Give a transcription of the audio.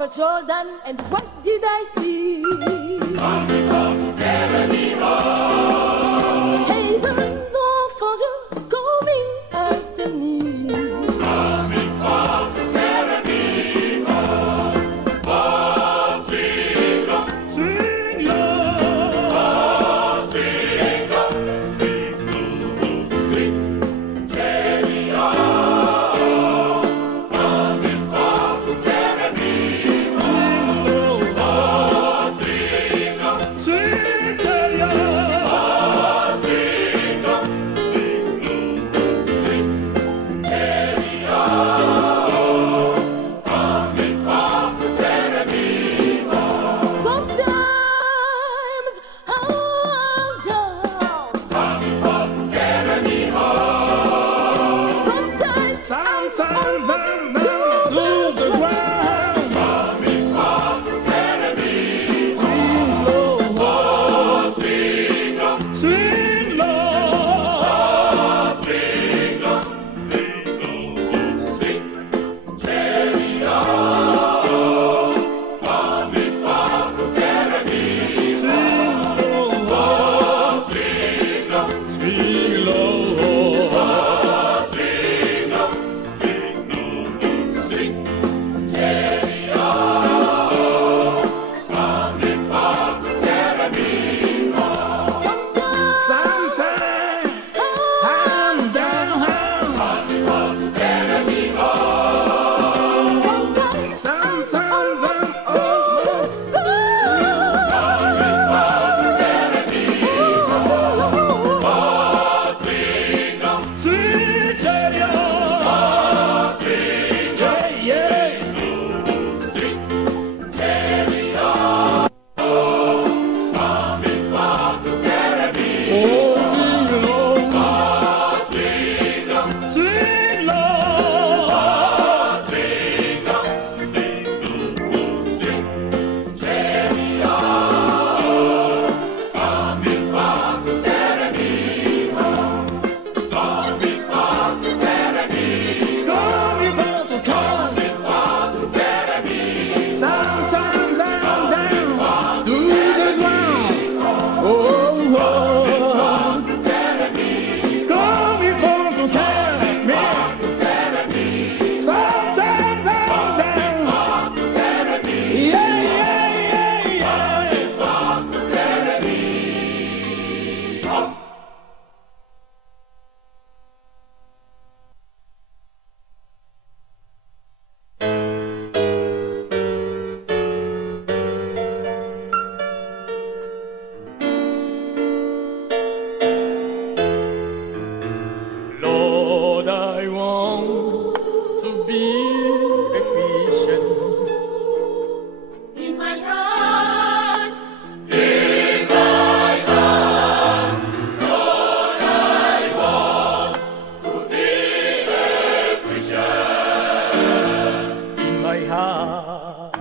of a Jordan, and what did I see? Come before to carry me home. Hey, d'enfants, je commis after me. Come before to carry me home. Oh, sing low, sing low. Oh, sing low, sing low, sing. Carry on. Come before to carry me home. Oh, sing low, sing carry on. Oh, sing low, sing carry on. Come before to carry me home. Sometimes I'm down. Come before to carry me home. Sometimes I'm down to the ground. Come before to carry me home. Oh, sing low, Sing low. oh, sing low, sing carry on. Come before to carry me home. Oh, sing low, Sing low. oh, sing low, sing carry on. Come before to carry me home. sometimes Sometimes I'm down. Come before to carry me home. sometimes Sometimes I'm almost gone. Come before to carry me home. Oh, sing low, sing carry on. oh, sing low, Yeah. sing carry on. Come before to carry me home. Oh, sing low. Oh, sing low, Sing low. oh, sing low, sing carry on. Come before to carry me home. Come before to carry me Come before to come. before to carry me. Sometimes I'm down to the ground. Oh, To carry me, come before to carry me. to carry me, Sometimes I'm down. to carry me, Yeah, yeah, yeah, yeah. to carry me. Lord, I want to be a Christian. In my heart, In my heart, Lord, I want to be a Christian. In my heart,